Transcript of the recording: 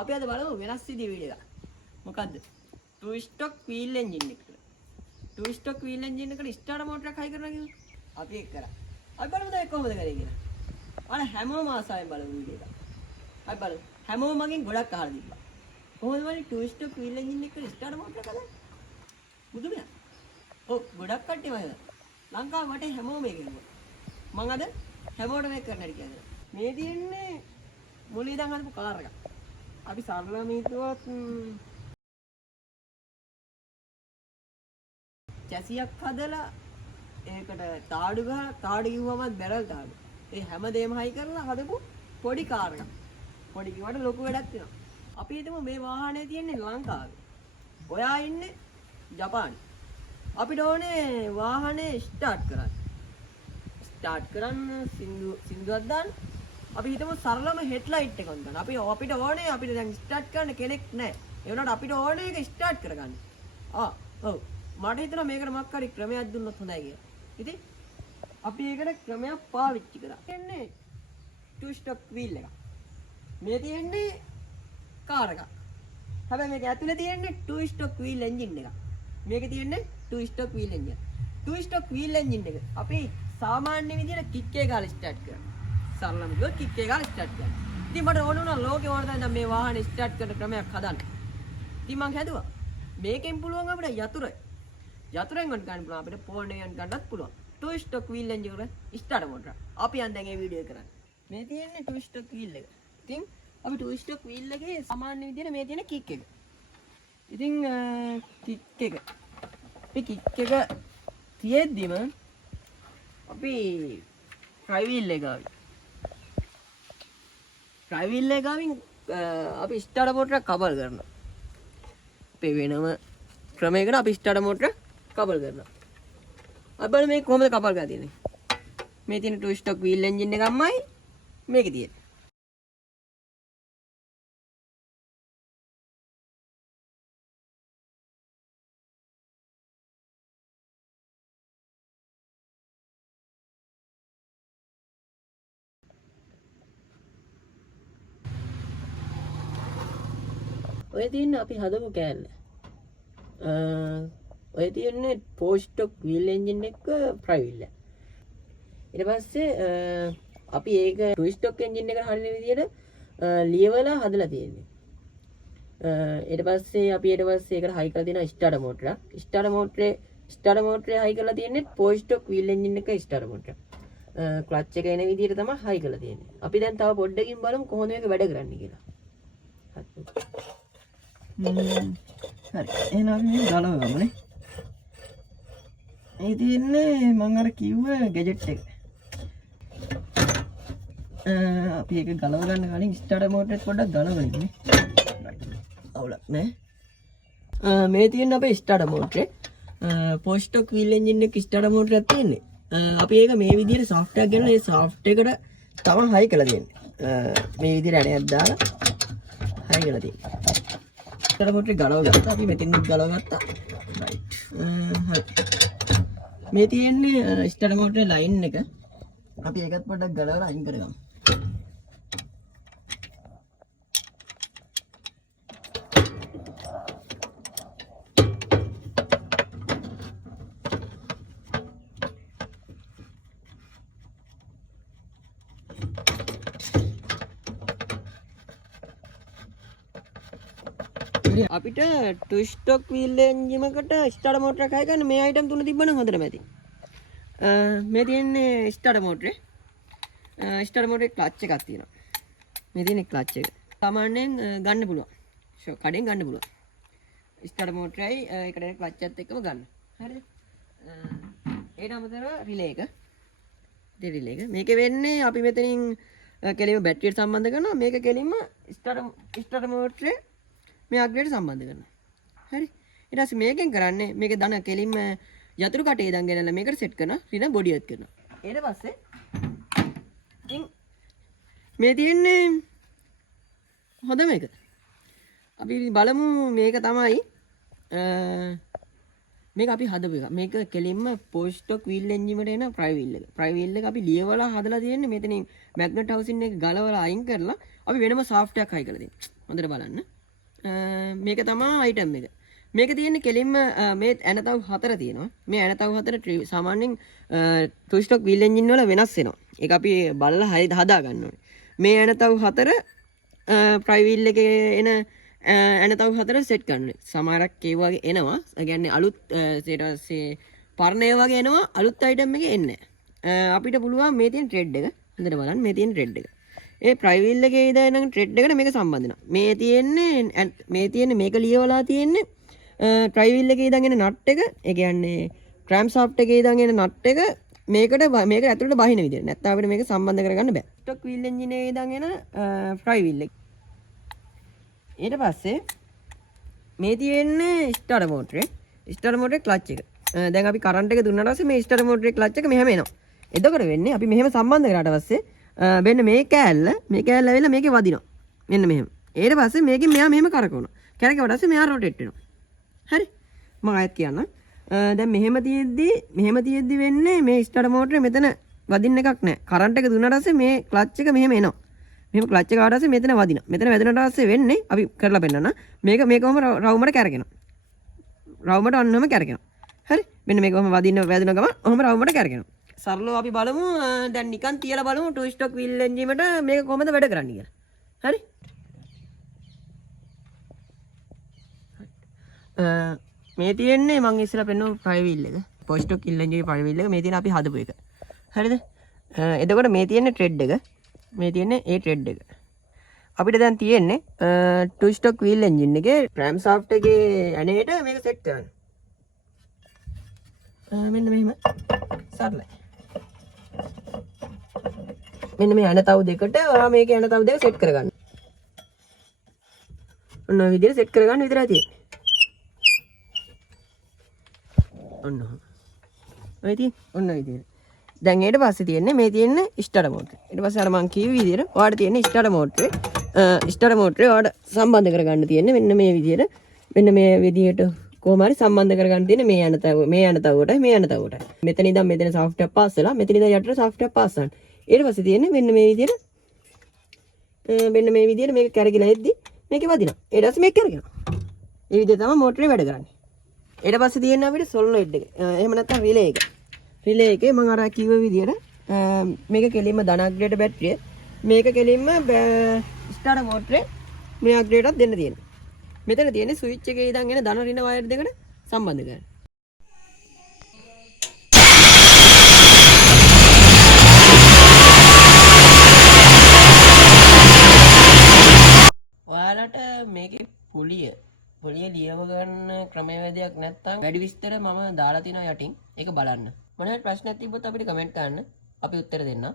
අපි අද බලමු වෙනස් විදිහේ වීඩියෝ එකක්. මොකද්ද? two stroke wheel engine එක. two stroke wheel engine එකට ස්ටාර්ටර් මෝටර් එකක් හයි කරනවා කියමු. අපි ඒක කරා. අපි බලමු දැන් කොහොමද කරේ කියලා. අර හැමෝම ආසාවෙන් බලමු වීඩියෝ එක. අපි බලමු. හැමෝම මගෙන් ගොඩක් අහලා තිබ්බා. කොහොමද වලි two stroke wheel engine එකට ස්ටාර්ටර් මෝටර් එකක් හදන්නේ? බුදු මෙයා. ඔව් ගොඩක් කට්ටිය මම ලංකාව වටේ හැමෝම මේක කරනවා. මම අද හැමෝටම මේක කරන්න හරි කියන්නේ. මේ තියෙන්නේ මුලින් ඉඳන් හදපු කාර් එකක්. අපි සරලව හිතුවත් චැසියක් හදලා ඒකට තාඩු ගහලා තාඩු කිව්වම බැරල් තාඩු. ඒ හැමදේම හයි කරලා හදපු පොඩි කාර් එකක්. පොඩි කිව්වට ලොකු වැඩක් වෙනවා. අපි හිතමු මේ වාහනේ තියෙන්නේ ලංකාවේ. ඔයා ඉන්නේ ජපානේ. අපිට ඕනේ වාහනේ ස්ටාර්ට් කරන්න. ස්ටාර්ට් කරන්න සින්දුවක් දාන්න. අපි හිතමු සරලම හෙඩ්ලයිට් එකක් ගන්න. අපිට ඕනේ අපිට දැන් ස්ටාර්ට් කරන්න කෙනෙක් නැහැ. ඒ වුණාට අපිට ඕනේ ඒක ස්ටාර්ට් කරගන්න. ඔව්. මට හිතෙනවා මේකට මොකක් හරි ක්‍රමයක් දුන්නොත් හොඳයි කියලා. ඉතින් අපි ඒකට ක්‍රමයක් පාවිච්චි කරා. කියන්නේ two stroke wheel එක. මේ තියෙන්නේ කාර් එකක්. හැබැයි මේක ඇතුලේ තියෙන්නේ two stroke wheel engine එකක්. මේකේ තියෙන්නේ two stroke wheel engine. two stroke wheel engine එක අපි සාමාන්‍ය විදිහට කික් එක ගාලා ස්ටාර්ට් කරනවා. සරලම ගියොත් කික් එක ගාලා ස්ටාර්ට් කරනවා. ඉතින් මට ඕන වුණා ලෝකේ ඕන දැන් මේ වාහනේ ස්ටාර්ට් කරන ක්‍රමයක් හදන්න. ඉතින් මං හැදුවා. මේකෙන් පුළුවන් අපිට යතුරෙන් ගන්න පුළුවන් අපිට පෝණයෙන් ගන්නත් පුළුවන්. two stroke wheel engine එක ස්ටාර්ටර් මෝටර. අපි යන් දැන් මේ වීඩියෝ එක කරන්නේ. මේ තියෙන්නේ two stroke wheel එක. ඉතින් අපි two stroke wheel එකේ සාමාන්‍ය විදිහට මේ තියෙන කික් එක. ඉතින් කික් එක. මේ කික් එක තියෙද්දිම අපි ට්‍රයි වීල් එක ගාවි. ට්‍රයි වීල් එක ගාවින් අපි ස්ටාර්ටර් මෝටර කබල් කරනවා. අපේ වෙනම ක්‍රමයකට අපි ස්ටාර්ටර් මෝටර කබල් කරනවා. අපි බලමු මේක කොහොමද කබල් කරලා තියෙන්නේ. මේ තියෙන two stroke wheel engine එකමයි මේකේ තියෙන්නේ. ඔය තියෙන්නේ අපි හදපු කෑල්ල. ඔය තියෙන්නේ four stroke wheel engine එක ප්‍රයිවිල්ල. ඊට පස්සේ අපි ඒක two stroke engine එකට හරින විදිහට ලියවලා හදලා තියෙන්නේ. ඊට පස්සේ අපි ඒකට හයි කරලා තියෙනවා ස්ටාර්ටර් මෝටර. ස්ටාර්ටර් මෝටරේ හයි කරලා තියෙන්නේ four stroke wheel engine එක ස්ටාර්ටර් මෝටර. ක්ලච් එක එන විදිහට තමයි හයි කරලා තියෙන්නේ. අපි දැන් තව පොඩ්ඩකින් බලමු කොහොමද මේක වැඩ කරන්නේ කියලා. හරි එහෙනම් අපි මේ ගලව ගමුනේ. මේ තියෙන්නේ මම අර කිව්ව ගැජට් එක. අපි ඒක ගලව ගන්න කලින් ස්ටාර්ටර් මෝටර් එක පොඩ්ඩක් ගලවගෙන ඉන්නේ. අවුලක් නැහැ. මේ තියෙන අපේ ස්ටාර්ටර් මෝටරේ four stroke wheel engine එක ස්ටාර්ටර් මෝටර් එකක් තියෙන්නේ. අපි ඒක මේ විදිහට සාෆ්ට් එකක් ගෙනලා ඒ සාෆ්ට් එකට තමයි හයි කරලා තියෙන්නේ. මේ විදිහට ඇණයක් දාලා හයි කරලා තියෙන්නේ. ස්ටාර්ටර් මෝටරේ ගලව ගත්තා. අපි මෙතෙන් ගලව ගත්තා. රයිට්. හරි. මේ තියෙන්නේ ස්ටාර්ටර් මෝටරේ ලයින් එක. අපි ඒකත් පොඩ්ඩක් ගලවලා අයින් කරගමු. අපිට two stroke wheel engine එකට ස්ටාර්ටර් මෝටර එකක් හයි ගන්න මේ අයිටම් තුන තිබ්බනම් හොඳටම ඇති. මේ තියෙන්නේ ස්ටාර්ටර් මෝටරේ. ස්ටාර්ටර් මෝටරේ ක්ලච් එකක් තියෙනවා. මේ තියෙන්නේ ක්ලච් එක. සාමාන්‍යයෙන් ගන්න පුළුවන්. කඩෙන් ගන්න පුළුවන්. ස්ටාර්ටර් මෝටරයි ඒකට එන ක්ලච් එකත් එක්කම ගන්න. හරිද? ඊට අමතරව රිලේ එක. රිලේ එක. මේකේ වෙන්නේ අපි මෙතනින් කෙලින්ම බැටරියට සම්බන්ධ කරනවා. මේක කෙලින්ම ස්ටාර්ටර් මෝටරේ මේ අග්‍රයට සම්බන්ධ කරනවා. හරි. ඊට පස්සේ මේකෙන් කරන්නේ මේක දන කෙලින්ම යතුරු කටේ ඉඳන් ගෙනල්ලා මේකට සෙට් කරනවා. ඊට බොඩියත් කරනවා. ඊට පස්සේ ඉතින් මේ තියෙන්නේ හොඳ මේක. අපි බලමු මේක තමයි මේක අපි හදපු එක. මේක කෙලින්ම four stroke wheel engine එකට එන ප්‍රයි වීල් එක. ප්‍රයි වීල් එක අපි ලියවලා හදලා තියෙන්නේ මෙතනින් මැග්නට් හවුසින් එක ගලවලා අයින් කරලා අපි වෙනම සාෆ්ට් එකක් හයි කරලා තියෙනවා. හොඳට බලන්න. මේක තමයි අයිටම් එක. මේක තියෙන්නේ කෙලින්ම මේ ඇනතව් 4 තියෙනවා. මේ ඇනතව් 4 සාමාන්‍යයෙන් two stroke wheel engine වල වෙනස් වෙනවා. ඒක අපි බලලා හදා ගන්න ඕනේ. මේ ඇනතව් 4 ප්‍රයිවීල් එකේ එන ඇනතව් 4 සෙට් කරන්න. සමහරක් ඒ වගේ එනවා. ඒ කියන්නේ අලුත් ඊට පස්සේ පරණ ඒ වගේ එනවා. අලුත් අයිටම් එකේ එන්නේ නැහැ. අපිට පුළුවන් මේ තියෙන ට්‍රෙඩ් එක. හොඳට බලන්න මේ තියෙන ට්‍රෙඩ් එක. ඒ ප්‍රයිවීල් එකේ ඉඳන් ට්‍රෙඩ් එකට මේක සම්බන්ධ වෙනවා. මේ තියෙන්නේ මේක ලියවලා තියෙන්නේ ට්‍රයිවීල් එකේ ඉඳන් එන නට් එක. ඒ කියන්නේ ක්‍රෑම් ෂාෆ්ට් එකේ ඉඳන් එන නට් එක මේක ඇතුළට බහින විදියට. නැත්නම් අපිට මේක සම්බන්ධ කරගන්න බෑ. ස්ටොක් වීල් එන්ජින් එකේ ඉඳන් එන ෆ්‍රයිවීල් එක. ඊට පස්සේ මේ තියෙන්නේ ස්ටාර්ටර් මෝටරේ. ස්ටාර්ටර් මෝටරේ ක්ලච් එක. දැන් අපි කරන්ට් එක දුන්නාට පස්සේ මේ ස්ටාර්ටර් මෝටරේ ක්ලච් එක මෙහෙම එනවා. එතකොට වෙන්නේ අපි මෙහෙම සම්බන්ධ කරාට පස්සේ මෙන්න මේ කෑල්ල ඇවිල්ලා මේකේ වදිනවා. මෙන්න මෙහෙම. ඊට පස්සේ මේකෙන් මෙයා මෙහෙම කරකවනවා. කරකවුවට පස්සේ මෙයා රොටේට් වෙනවා. හරි. මම ආයෙත් කියන්නම්. දැන් මෙහෙම තියෙද්දි වෙන්නේ මේ ස්ටාර්ටර් මෝටරේ මෙතන වදින්න එකක් නැහැ. කරන්ට් එක දුන්නාට පස්සේ මේ ක්ලච් එක මෙහෙම එනවා. මෙහෙම ක්ලච් එක ආවට පස්සේ මෙතන වදිනවා. මෙතන වැදුනට පස්සේ වෙන්නේ අපි කරලා පෙන්නන්න. මේකම රවුමට කැරගෙනවා. රවුමට ඔන්නම කැරගෙනවා. හරි. මෙන්න මේකම වැදුන ගමන් ඔහම රවුමට කැරගෙනවා. සරලව අපි බලමු දැන් නිකන් තියලා බලමු two stroke wheel engine එකට මේක කොහොමද වැඩ කරන්නේ කියලා. හරි. මේ තියෙන්නේ මම ඉස්සෙල්ලා පෙන්නු ෆ්‍රයිවීල් එක. two stroke wheel engine ෆ්‍රයිවීල් එක මේ තියෙන අපි හදපු එක. හරිද? එතකොට මේ තියෙන්නේ ට්‍රෙඩ් එක. මේ තියෙන්නේ ඒ ට්‍රෙඩ් එක. අපිට දැන් තියෙන්නේ two stroke wheel engine එකේ ක්‍රෑම් ෂාෆ්ට් එකේ ඇනේට මේක සෙට් කරන්න. මෙන්න මෙහෙම සරලයි. මෙන්න මේ ඇනතව් දෙකට ඔයා මේක ඇනතව් දෙක සෙට් කරගන්න. ඔන්න ඔය විදිහට සෙට් කරගන්න විතරයි තියෙන්නේ. ඔන්න ඔය ඔන්න ඔය විදිහට. දැන් ඊට පස්සේ තියෙන්නේ මේ තියෙන්නේ ස්ටාර්ටර් මෝටරේ. ඊට පස්සේ අර මං කිව්ව විදිහට ඔයාලට තියෙන්නේ ස්ටාර්ටර් මෝටරේ. ස්ටාර්ටර් මෝටරේ ඔයාලට සම්බන්ධ කරගන්න තියෙන්නේ මෙන්න මේ විදිහට. මෙන්න මේ විදිහට කොහොම හරි සම්බන්ධ කරගන්න තියෙන්නේ මේ ඇනතව්වට. මෙතන ඉඳන් මෙතන ෂාෆ්ට් එක පාස් වෙලා මෙතන ඉඳන් යටට ෂාෆ්ට් එක පාස් කරනවා. ඊට පස්සේ තියෙන්නේ මෙන්න මේ විදිහට මේක කැරකිලා එද්දි මේකේ වදිනවා. ඊට පස්සේ මේක කැරගෙනවා. මේ විදිහට තමයි මෝටරේ වැඩ කරන්නේ. ඊට පස්සේ තියෙන්නේ අපිට සොලනොයිඩ් එක. එහෙම නැත්නම් රිලේ එක. රිලේ එකේ මම අර කිව්ව විදිහට මේක කෙලින්ම ධනාග්‍රේට බැටරිය. මේක කෙලින්ම ස්ටාර්ටර් මෝටරේ මේ අග්‍රේටත් දෙන්න තියෙනවා. මෙතන තියෙන්නේ ස්විච් එකේ ඉඳන් එන ධන ඍණ වයර් දෙකට සම්බන්ධ කරගන්න. ඔයාලට මේකේ පුලිය ලියව ගන්න ක්‍රමවේදයක් නැත්නම් වැඩි විස්තර මම දාලා තිනවා යටින්. ඒක බලන්න. මොනවා ප්‍රශ්නයක් තිබ්බොත් අපිට කමෙන්ට් කරන්න. අපි උත්තර දෙන්නම්.